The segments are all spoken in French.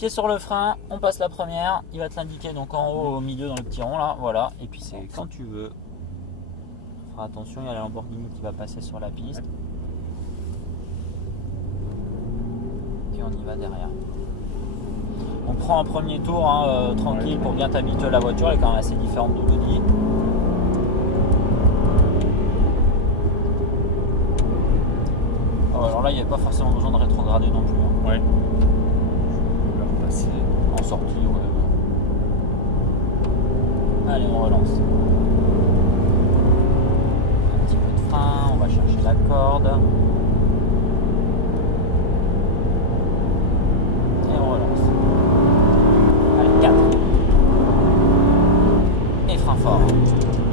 pied sur le frein, on passe la première, il va te l'indiquer donc en haut, au milieu, dans le petit rond là, voilà. Et puis c'est quand tu veux. Fera attention, il y a la Lamborghini qui va passer sur la piste. Et on y va derrière. On prend un premier tour tranquille pour bien t'habituer à la voiture, elle est quand même assez différente de l'Audi. Oh, alors là il n'y avait pas forcément besoin de rétrograder non plus. Ouais. Je vais repasser. En sortie, ouais. Allez, on relance. Un petit peu de frein, on va chercher la corde. Et on relance. Allez, 4. Et frein fort.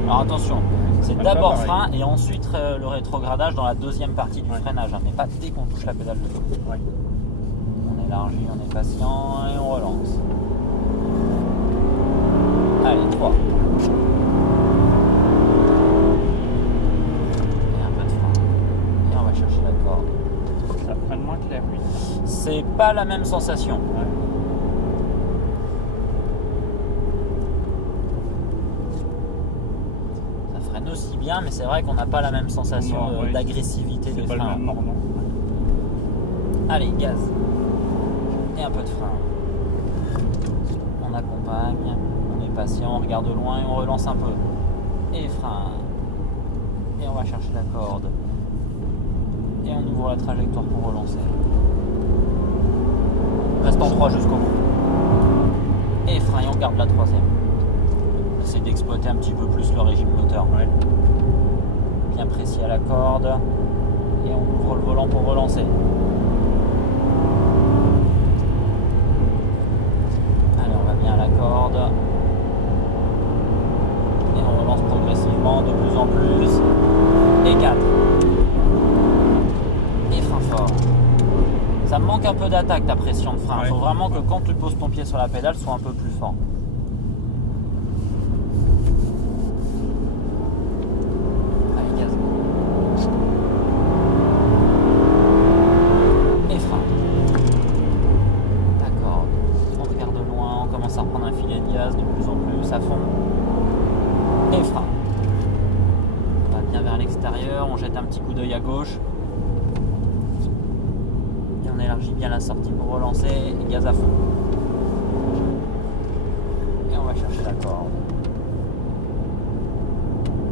Alors attention, c'est d'abord frein et ensuite le rétrogradage dans la deuxième partie du freinage, mais pas dès qu'on touche la pédale de feu. Ouais. On élargit, on est patient et on relance. Allez, 3. Et un peu de frein. Et on va chercher la corde. Ça freine moins que l'air, oui. C'est pas la même sensation. Ouais. Ça freine aussi bien, mais c'est vrai qu'on n'a pas la même sensation Non, oui. d'agressivité de C'est pas frein. le même mordant. Allez, gaz. Et un peu de frein. On accompagne, on est patient, on regarde loin et on relance un peu. Et frein. Et on va chercher la corde. Et on ouvre la trajectoire pour relancer. Reste en 3 jusqu'au bout. Et frein, et on garde la troisième. On essaie d'exploiter un petit peu plus le régime moteur. Ouais. Bien précis à la corde. Et on ouvre le volant pour relancer. Allez, on va bien à la corde. Et on relance progressivement de plus en plus. Et 4. Et frein fort. Ça me manque un peu d'attaque ta pression de frein. Il faut vraiment que quand tu poses ton pied sur la pédale, soit un peu plus fort. Allez, gaz. Et frein. D'accord. On regarde loin, on commence à reprendre un filet de gaz de plus en plus à fond. Et frein. On va bien vers l'extérieur, on jette un petit coup d'œil à gauche. Et on élargit bien la sortie pour relancer et gaz à fond. Et on va chercher la corde.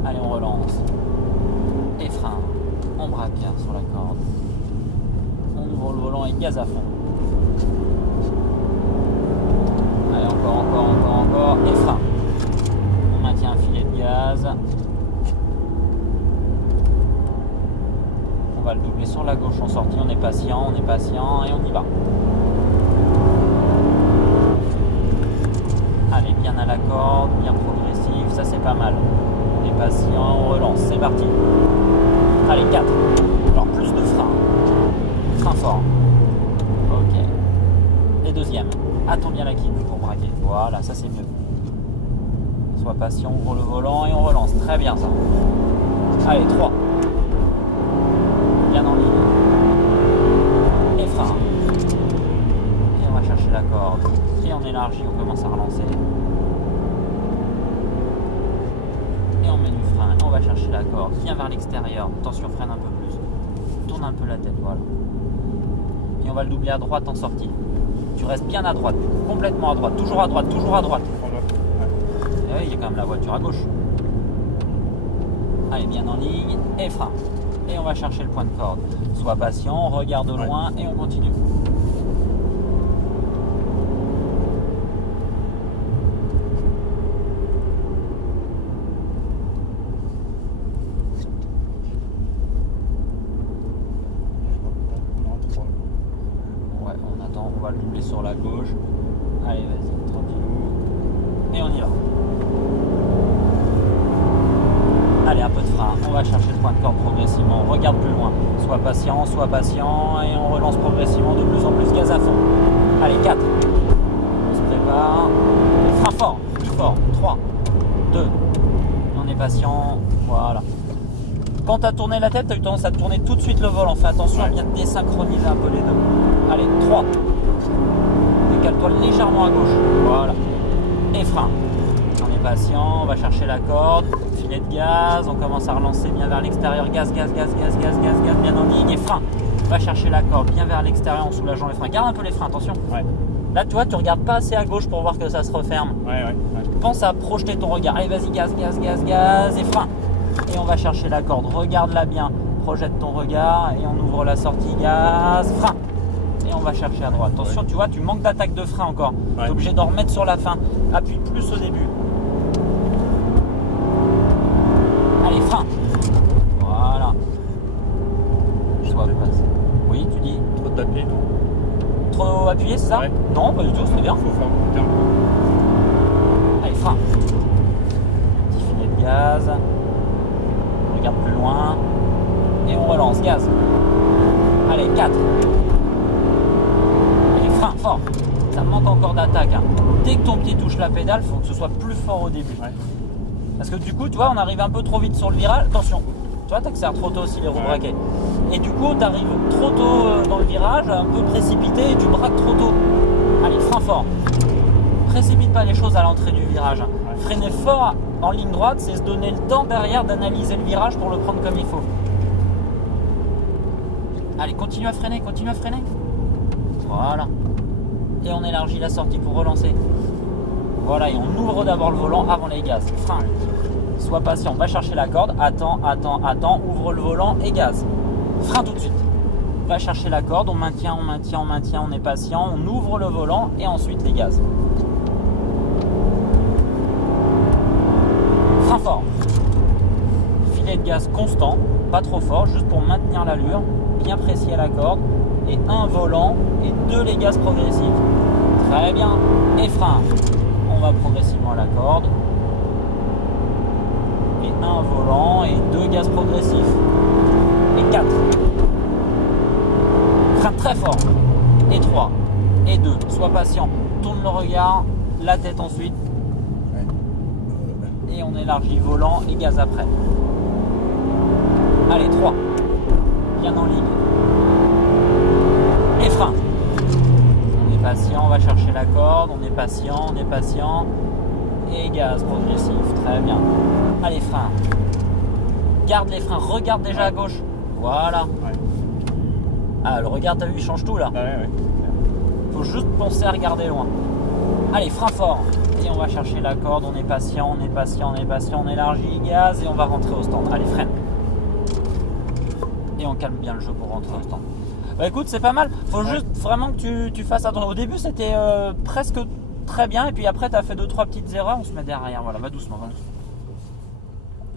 Allez, on relance. Et frein. On braque bien sur la corde. On ouvre le volant et gaz à fond. Allez, encore. Et frein. On maintient un filet de gaz. On va le doubler sur la gauche en sortie. On est patient et on y va. Allez, bien à la corde, bien progressif. Ça, c'est pas mal. On est patient, on relance. C'est parti. Allez, 4. Alors, plus de frein. Frein fort. Ok. Et deuxième. Attends bien la quille pour braquer. Voilà, ça c'est mieux. Sois patient, ouvre le volant et on relance. Très bien ça. Allez, 3. Bien en ligne. Et frein. Et on va chercher la corde. Et on élargit, on commence à relancer. Et on met du frein. Et on va chercher la corde. Viens vers l'extérieur. Attention, freine un peu plus. Tourne un peu la tête, voilà. Et on va le doubler à droite en sortie. Tu restes bien à droite, complètement à droite, toujours à droite, toujours à droite. Et oui, il y a quand même la voiture à gauche. Allez, bien en ligne, et frein. Et on va chercher le point de corde. Sois patient, on regarde loin et on continue. Ouais, on attend, on va le doubler sur la gauche. Allez, vas-y, tranquillou. Et on y va. Allez, un peu de frein. On va chercher le point de corde progressivement. On regarde plus loin. Sois patient. Et on relance progressivement de plus en plus gaz à fond. Allez, 4. On se prépare. Et frein fort. Plus fort. 3, 2. On est patient. Voilà. Quand tu as tourné la tête, tu as eu tendance à tourner tout de suite le volant. Fais attention à bien désynchroniser un peu les deux. Allez, 3. Décale-toi toi légèrement à gauche. Voilà. Et frein. On est patient, on va chercher la corde, filet de gaz, on commence à relancer bien vers l'extérieur, gaz, bien en ligne et frein. On va chercher la corde bien vers l'extérieur en soulageant les freins. Garde un peu les freins, attention. Ouais. Là, tu vois, tu regardes pas assez à gauche pour voir que ça se referme. Ouais. Pense à projeter ton regard. Allez, vas-y, gaz et frein. Et on va chercher la corde. Regarde-la bien. Projette ton regard et on ouvre la sortie. Gaz, frein. Et on va chercher à droite. Attention, tu vois, tu manques d'attaque de frein encore. Tu es obligé d'en remettre sur la fin. Appuie plus au début. Allez, frein. Voilà. Oui, tu dis. Trop tapé, non? Trop appuyé, c'est ça? Ouais. Non, pas du tout, c'est bien. Faut faire monter un peu. Allez, frein. Petit filet de gaz. On regarde plus loin. Et on relance, gaz. Allez, 4. Allez, frein, fort. Ça manque encore d'attaque. Hein. Dès que ton pied touche la pédale, il faut que ce soit plus fort au début. Ouais. Parce que du coup, tu vois, on arrive un peu trop vite sur le virage. Attention, tu vois, tu accélères trop tôt aussi les roues braquées. Et du coup, tu arrives trop tôt dans le virage, un peu précipité et tu braques trop tôt. Allez, frein fort. Précipite pas les choses à l'entrée du virage. Ouais. Freiner fort en ligne droite, c'est se donner le temps derrière d'analyser le virage pour le prendre comme il faut. Allez, continue à freiner. Voilà. Et on élargit la sortie pour relancer. Voilà, et on ouvre d'abord le volant avant les gaz. Frein. Sois patient, va chercher la corde. Attends. Ouvre le volant et gaz. Frein tout de suite. Va chercher la corde, on maintient, on est patient. On ouvre le volant et ensuite les gaz. Frein fort. Filet de gaz constant, pas trop fort, juste pour maintenir l'allure. Bien précis à la corde. Et un volant et 2 les gaz progressifs. Très bien. Et frein. On va progressivement à la corde. Et un volant et 2 gaz progressifs. Et 4. Frein très fort. Et 3. Et 2. Sois patient. Tourne le regard. La tête ensuite. Et on élargit volant et gaz après. Allez, 3. Bien en ligne. Et frein. On est patient, on va chercher la corde. On est patient. Et gaz progressif. Très bien. Allez, frein. Garde les freins. Regarde déjà à gauche. Voilà. Ouais. Ah, le regard, t'as vu, il change tout là. Ouais. Faut juste penser à regarder loin. Allez, frein fort. Et on va chercher la corde. On est patient. On élargit, gaz et on va rentrer au stand. Allez, freine. Et on calme bien le jeu pour rentrer au stand. Bah écoute, c'est pas mal. Faut juste vraiment que tu fasses attention. Au début, c'était presque très bien. Et puis après, tu as fait 2-3 petites erreurs. On se met derrière. Voilà, va doucement.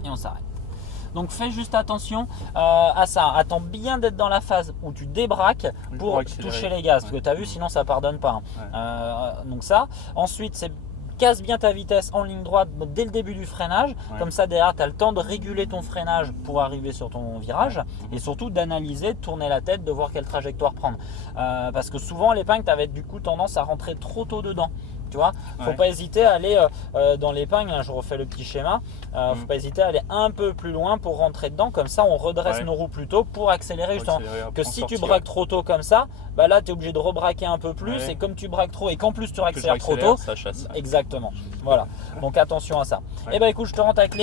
Et on s'arrête. Donc fais juste attention à ça. Attends bien d'être dans la phase où tu débraques pour toucher les gaz. Parce que tu as vu, sinon ça pardonne pas. Hein. Donc ça. Ensuite, c'est casse bien ta vitesse en ligne droite dès le début du freinage. Comme ça, derrière, tu as le temps de réguler ton freinage pour arriver sur ton virage. Et surtout d'analyser, de tourner la tête, de voir quelle trajectoire prendre. Parce que souvent, l'épingle, tu avais du coup tendance à rentrer trop tôt dedans. Tu vois, faut pas hésiter à aller dans l'épingle, hein, je refais le petit schéma, faut pas hésiter à aller un peu plus loin pour rentrer dedans, comme ça on redresse nos roues plus tôt pour accélérer justement. Que si tu braques trop tôt comme ça, bah là tu es obligé de rebraquer un peu plus et comme tu braques trop et qu'en plus tu accélères trop tôt, ça chasse. Exactement, voilà, donc attention à ça. Et bah écoute, je te rends ta clé.